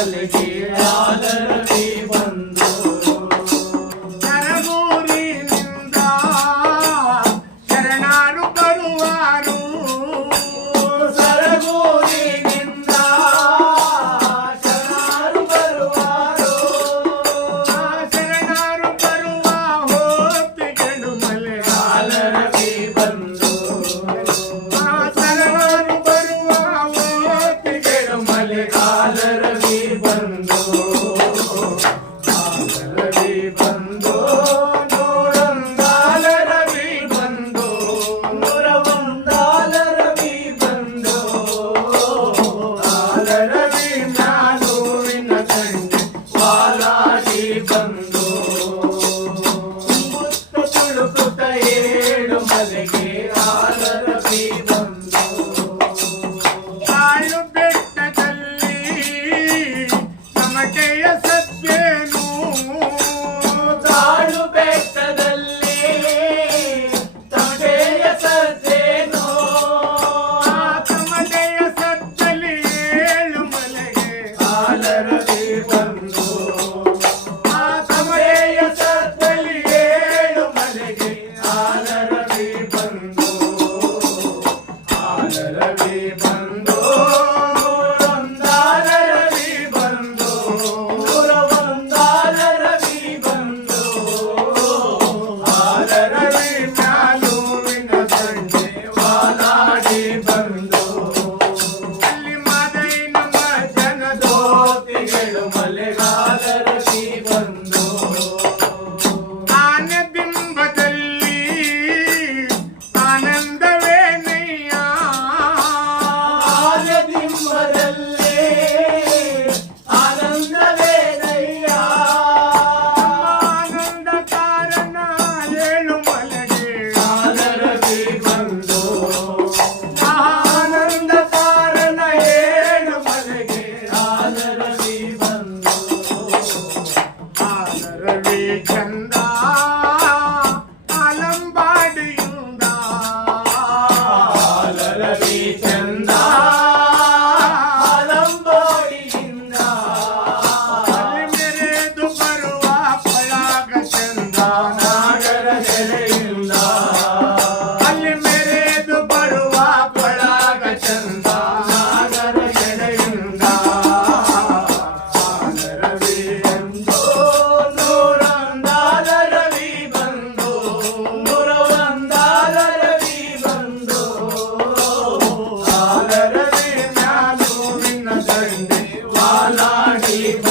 I'll be Reality. Ravi Chanda அலம்பாடியுண்டா Ravi Chanda lagi.